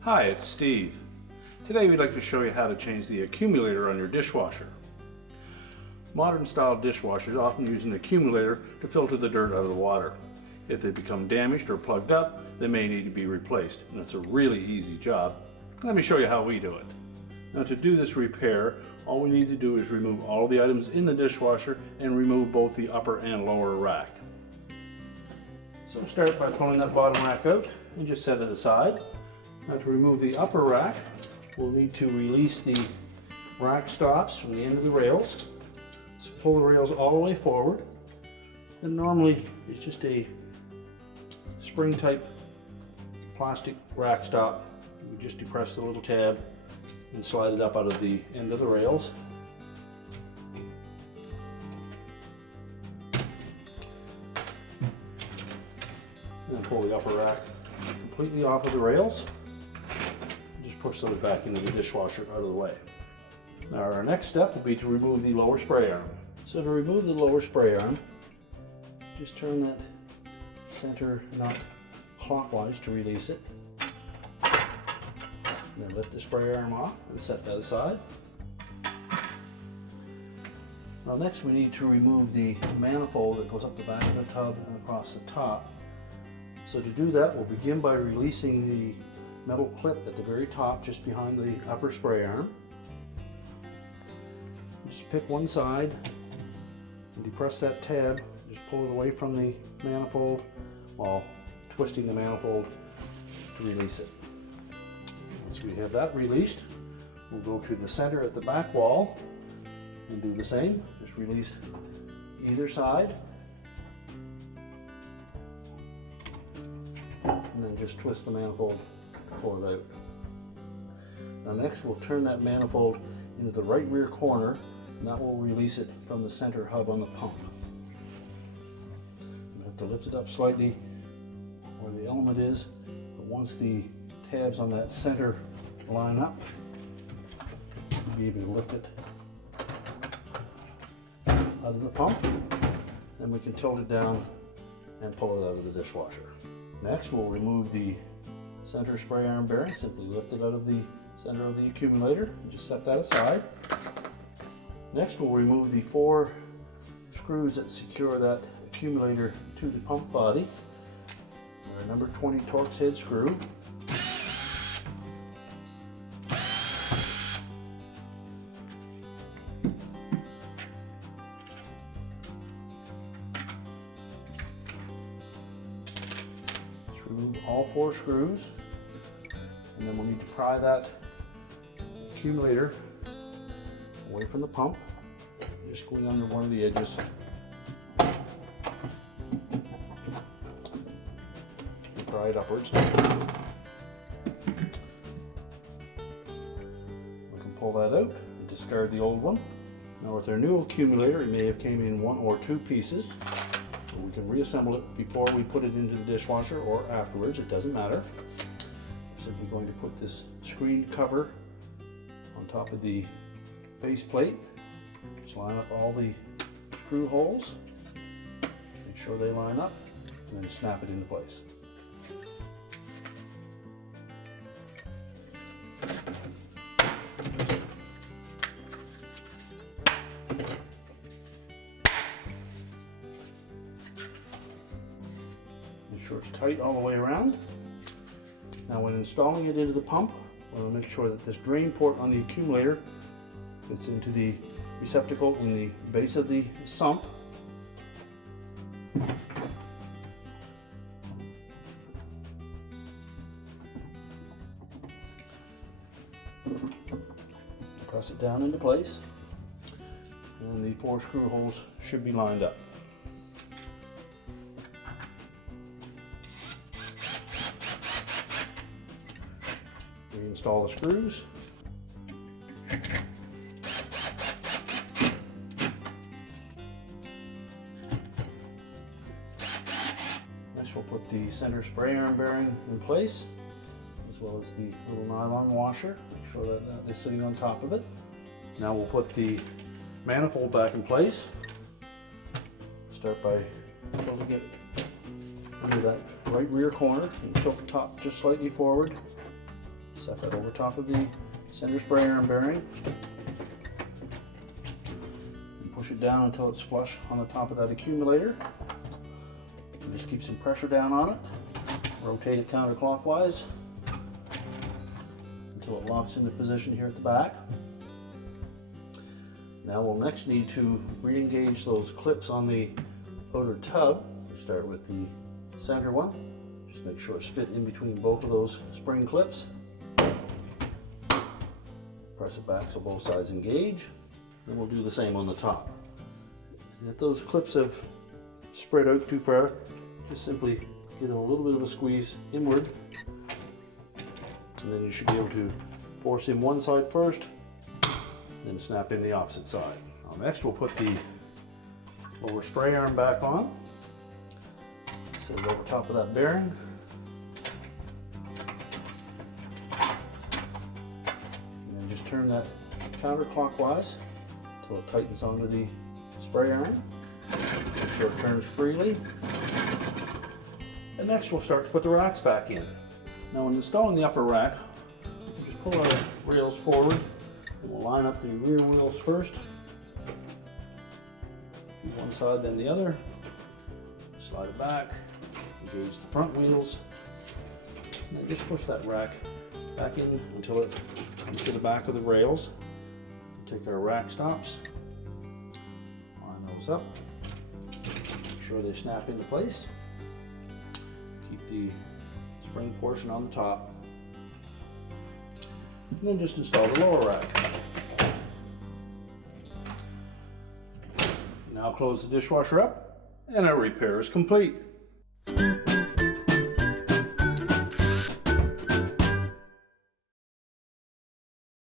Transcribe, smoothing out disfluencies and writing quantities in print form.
Hi, it's Steve. Today we'd like to show you how to change the accumulator on your dishwasher. Modern style dishwashers often use an accumulator to filter the dirt out of the water. If they become damaged or plugged up, they may need to be replaced, and it's a really easy job. Let me show you how we do it. Now, to do this repair, all we need to do is remove all of the items in the dishwasher and remove both the upper and lower rack. So start by pulling that bottom rack out and just set it aside. Now, to remove the upper rack, we'll need to release the rack stops from the end of the rails. So pull the rails all the way forward. And normally it's just a spring type plastic rack stop. You just depress the little tab and slide it up out of the end of the rails. And then pull the upper rack completely off of the rails. Just push those back into the dishwasher out of the way. Now our next step will be to remove the lower spray arm. So to remove the lower spray arm, just turn that center nut clockwise to release it. And then lift the spray arm off and set that aside. Now next we need to remove the manifold that goes up the back of the tub and across the top. So to do that, we'll begin by releasing the metal clip at the very top just behind the upper spray arm. Just pick one side and depress that tab. Just pull it away from the manifold while twisting the manifold to release it. Once we have that released, we'll go to the center at the back wall and do the same. Just release either side and then just twist the manifold, pull it out. Now next we'll turn that manifold into the right rear corner, and that will release it from the center hub on the pump. You have to lift it up slightly where the element is, but once the tabs on that center line up, you'll be able to lift it out of the pump. Then we can tilt it down and pull it out of the dishwasher. Next we'll remove the center spray arm bearing. Simply lift it out of the center of the accumulator and just set that aside. Next we'll remove the 4 screws that secure that accumulator to the pump body. Our number 20 Torx head screw. Just remove all 4 screws, and then we'll need to pry that accumulator away from the pump, just going under one of the edges. And pry it upwards. We can pull that out and discard the old one. Now with our new accumulator, it may have came in 1 or 2 pieces. So we can reassemble it before we put it into the dishwasher or afterwards, it doesn't matter. We're simply going to put this screen cover on top of the base plate. Just line up all the screw holes, make sure they line up, and then snap it into place. Make sure it's tight all the way around. Now when installing it into the pump, we'll make sure that this drain port on the accumulator fits into the receptacle in the base of the sump. Press it down into place, and the 4 screw holes should be lined up. Reinstall the screws. Next we'll put the center spray arm bearing in place, as well as the little nylon washer. Make sure that that is sitting on top of it. Now we'll put the manifold back in place. Start by pulling it under that right rear corner and tilt the top just slightly forward. Set that over top of the center spray arm bearing. And push it down until it's flush on the top of that accumulator. And just keep some pressure down on it. Rotate it counterclockwise until it locks into position here at the back. Now we'll next need to re-engage those clips on the outer tub. We start with the center one. Just make sure it's fit in between both of those spring clips. Press it back so both sides engage. Then we'll do the same on the top. If those clips have spread out too far, just simply give them a little bit of a squeeze inward. And then you should be able to force in one side first, then snap in the opposite side. Now next we'll put the lower spray arm back on. Set it over top of that bearing. And then just turn that counterclockwise until it tightens onto the spray arm. Make sure it turns freely. And next we'll start to put the racks back in. Now when installing the upper rack, we'll just pull our rails forward and we'll line up the rear wheels first. One side then the other. Slide it back, engage the front wheels, and then just push that rack back in until it comes to the back of the rails. We'll take our rack stops, line those up, make sure they snap into place. Keep the spring portion on the top, and then just install the lower rack. Now close the dishwasher up, and our repair is complete.